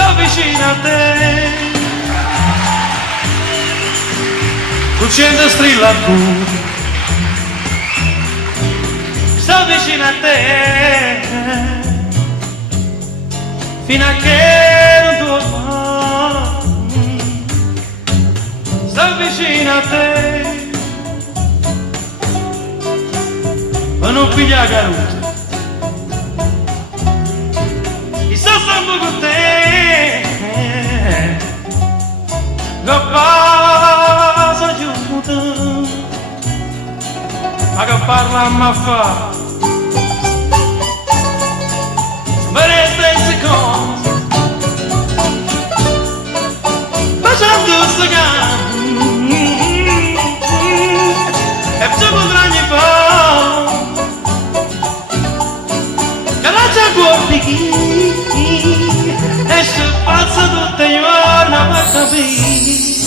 sto vicino a te, cucendo strilla tu, sto vicino a te, fino a che non torno, sto vicino a te, ma non piglia caruta. Sto stando con te, che passa giunto, ma che parla a fa, ma le stesse cose, facendo sto canto, e ci potranno fare, che la c'è cuore chi. E se passa tutte le giorni per capire